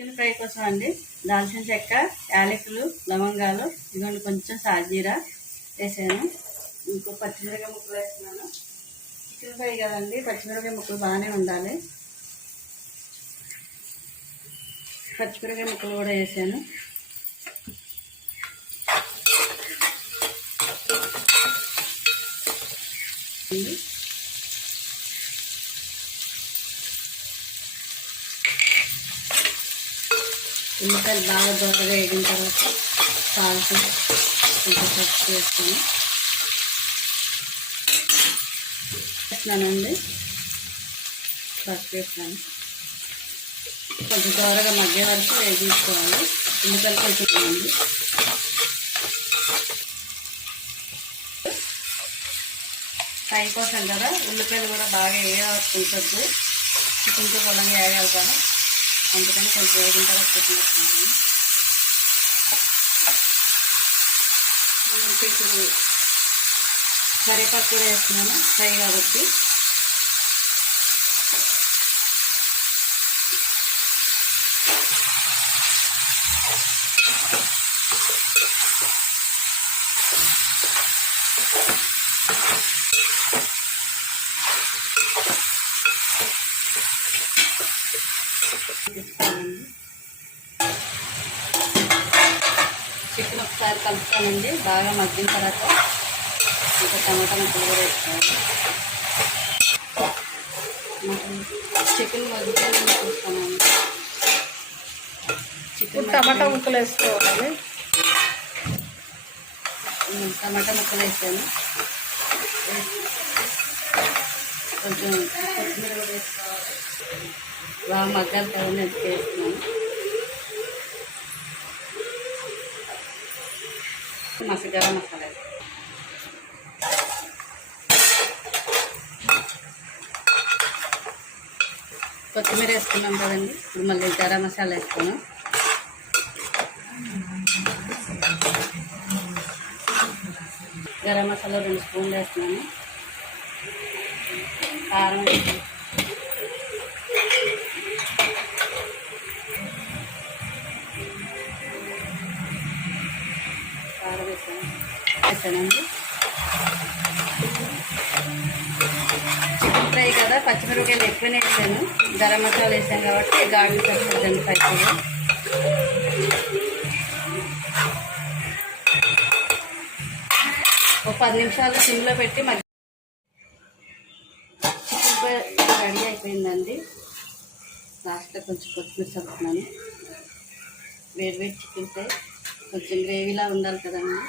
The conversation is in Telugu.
చికెన్ ఫ్రై కోసం అండి దాల్చిన చెక్క, యాలకులు, లవంగాలు, ఇదిగోండి కొంచెం సాజీరా వేసాను. ఇంకో పచ్చిమిరపకాయ ముక్కలు వేస్తున్నాను. చికెన్ ఫ్రై కదండి, పచ్చిమిరపకాయ ముక్కలు బాగానే ఉండాలి. పచ్చిమిరపకాయ ముక్కలు కూడా వేసాను. ఉల్లిపాయలు బాగా దోరగా వేగిన తర్వాత సాల్ట్ కొంచెం పసుపు వేస్తానండి. పసుపు వేస్తాను. కొంచెం దోరగా మగ్గే వరకు వేగించుకోవాలి. ఉల్లిపాయలు కొంచెం వేయండి. ఫ్రై కోసం కదా ఉల్లిపాయలు కూడా బాగా వేయవలసి చికెన్తో పొలంగా వేయాలి కదా, అందుకని కొంచెం వేగిన తర్వాత పెట్టినేస్తున్నాను. ఇప్పుడు కరివేపాకు కూడా వేస్తున్నాను ఫ్రై కాబట్టి. చికెన్ ఒకసారి కలుపుతానండి. బాగా మగ్గిన తర్వాత ఇంకా టమాటా ముక్కలు కూడా వేసుకోవాలి. చికెన్ మగ్గిపోయి చూస్తానండి. చికెన్ టమాటా ముక్కలు వేసుకోవాలి. టమాటా ముక్కలు వేసాను. కొంచెం కొత్తిమీర కూడా వేసుకోవాలి. బాగా మగ్గాలి కదండి, అది వేస్తున్నాను. గరం మసాలా కొత్తిమీర వేసుకున్నాం కదండి, ఇప్పుడు మళ్ళీ గరం మసాలా వేసుకున్నాం. గరం మసాలా 2 స్పూన్లు వేస్తున్నాను. కారం వేస్తాను. వేసానండి. చికెన్ ఫ్రై కదా పచ్చిమిరపకాయలు ఎక్కువనే వేసాను. గరం మసాలా వేసాను కాబట్టి గార్లిక్ వస్తుందండి పచ్చిగా. ఒక 10 నిమిషాలు సిమ్లో పెట్టి చికెన్ ఫ్రై రెడీ అయిపోయిందండి. లాస్ట్లో కొంచెం కొత్తిమీర చల్లుతున్నాను. వేడి చికెన్ ఫ్రై కొంచెం గ్రేవీలా ఉండాలి కదండి.